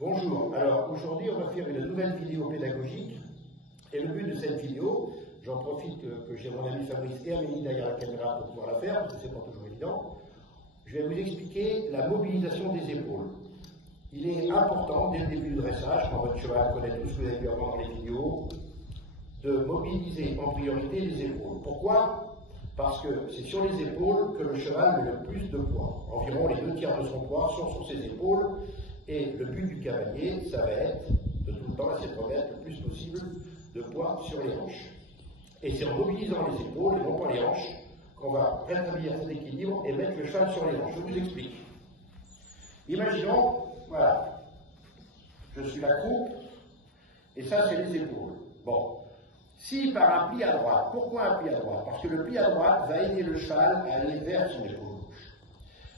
Bonjour, alors aujourd'hui on va faire une nouvelle vidéo pédagogique et le but de cette vidéo, j'en profite que j'ai mon ami Fabrice et Amélie derrière la caméra pour pouvoir la faire parce que c'est pas toujours évident, je vais vous expliquer la mobilisation des épaules. Il est important dès le début du dressage, quand votre cheval connaît tout ce que vous avez pu avoir dans les vidéos, de mobiliser en priorité les épaules. Pourquoi? Parce que c'est sur les épaules que le cheval met le plus de poids. Environ les 2/3 de son poids sont sur ses épaules. Et le but du cavalier, ça va être de tout le temps essayer de remettre le plus possible de poids sur les hanches. Et c'est en mobilisant les épaules et non pas les hanches qu'on va rétablir cet équilibre et mettre le cheval sur les hanches. Je vous explique. Imaginons, voilà, je suis la croupe et ça c'est les épaules. Bon, si par un pli à droite, pourquoi un pli à droite? Parce que le pli à droite va aider le cheval à aller vers son épaule.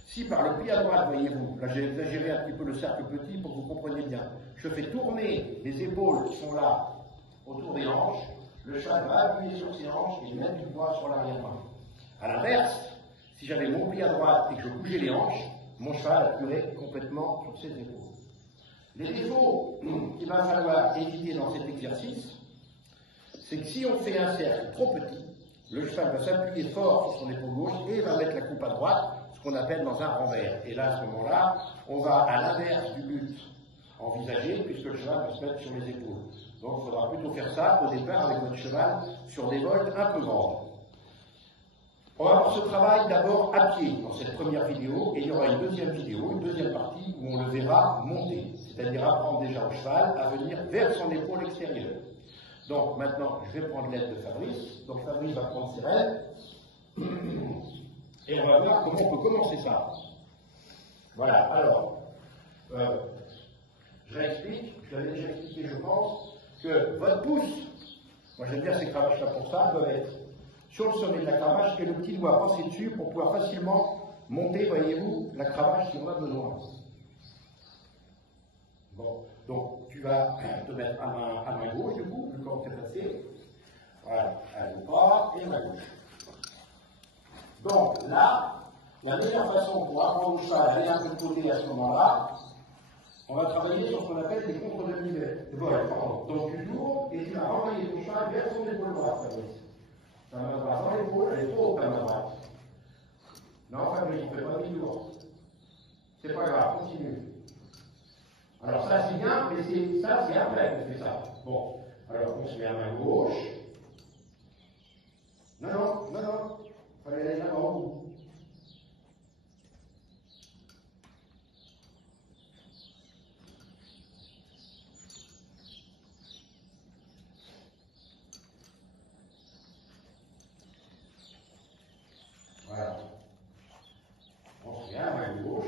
Si par le pli à droite, voyez-vous, là j'ai exagéré un petit peu le cercle petit pour que vous compreniez bien, je fais tourner les épaules qui sont là autour des hanches, le cheval va appuyer sur ses hanches et mettre du poids sur l'arrière-main. A l'inverse, si j'avais mon pli à droite et que je bougeais les hanches, mon cheval appuierait complètement sur ses épaules. Les défauts qu'il va falloir éviter dans cet exercice, c'est que si on fait un cercle trop petit, le cheval va s'appuyer fort sur son épaule gauche et va mettre la coupe à droite, ce qu'on appelle dans un renvers. Et là, à ce moment-là, on va à l'inverse du but envisagé, puisque le cheval va se mettre sur les épaules. Donc, il faudra plutôt faire ça au départ avec votre cheval sur des volts un peu grandes. On va avoir ce travail d'abord à pied dans cette première vidéo, et il y aura une deuxième vidéo, une deuxième partie où on le verra monter, c'est-à-dire apprendre déjà au cheval à venir vers son épaule extérieure. Donc maintenant, je vais prendre l'aide de Fabrice. Donc Fabrice va prendre ses rênes. Et on va voir comment on peut commencer ça. Voilà, alors, je réexplique, je l'avais déjà expliqué, je pense, que votre pouce, moi j'aime bien ces cravaches-là pour ça, doivent être sur le sommet de la cravache et le petit doigt passer dessus pour pouvoir facilement monter, voyez-vous, la cravache si on a besoin. Bon, donc tu vas te mettre à main gauche, du coup, le corps est placé. Voilà, à droite et main gauche. Donc là, la meilleure façon pour apprendre au cheval à aller un peu de côté à ce moment-là, on va travailler sur ce qu'on appelle des contre-demi-volets. Voilà, donc tu tournes et tu vas renvoyer ton cheval vers son épaule droite, Fabrice. Ta main droite dans l'épaule, elle est trop haute, ta main droite. Non, Fabrice, on ne fait pas demi-tour. C'est pas grave, continue. Alors ça c'est bien, mais ça c'est après qu'on fait ça. Bon, alors on se met à main gauche. Non, il fallait aller là-bas au bout. Voilà. On se met à main gauche.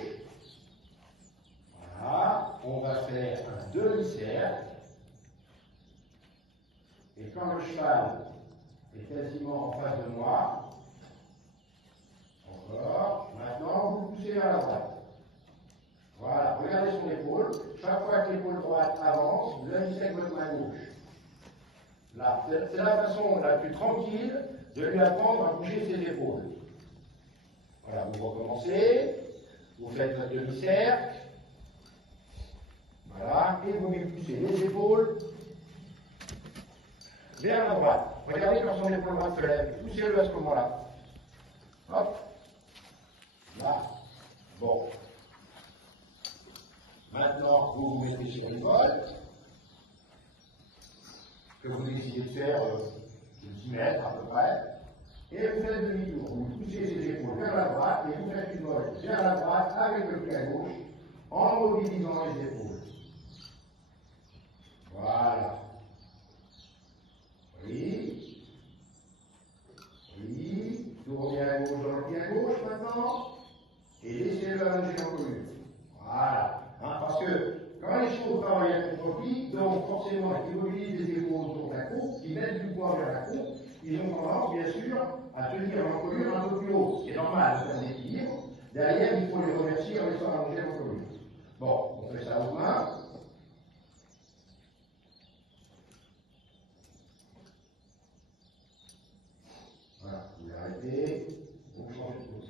Voilà. On va faire un demi-cercle. Et quand le cheval est quasiment en face de moi, encore, maintenant vous poussez vers la droite. Voilà, regardez son épaule. Chaque fois que l'épaule droite avance, vous agissez avec votre main gauche. Là, c'est la façon la plus tranquille de lui apprendre à bouger ses épaules. Voilà, vous recommencez, vous faites votre demi-cercle. Voilà, et vous lui poussez les épaules vers la droite. Regardez quand son épaule droite se lève. Poussez-le à ce moment-là. Hop. Là. Bon. Maintenant, vous vous mettez sur une volte que vous décidez de faire de 10 mètres à peu près. Et vous faites demi-tour. Vous poussez ses épaules vers la droite et vous faites une volte vers la droite avec le pied à gauche en mobilisant les épaules. Voilà. Oui. Oui. Tournez à gauche dans le pied à gauche maintenant. Et laissez-le allonger en commune. Voilà. Parce que quand les chevaux travaillent à contre-pied, donc forcément ils mobilisent les épaules autour de la croupe, ils mettent du poids vers la croupe, ils ont tendance bien sûr à tenir l'encolure un peu plus haut. C'est normal de faire des équilibres. Derrière, il faut les remercier en laissant allonger l'encolure. Bon, on fait ça aux mains. Voilà, vous l'arrêtez, vous changez de côté.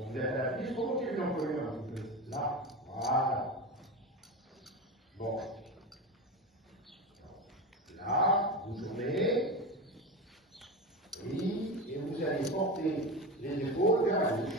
Donc vous êtes à 10, remontez l'encolure un petit peu. Là, voilà. Bon. Là, vous tournez. Oui, et vous allez porter les épaules vers la gauche.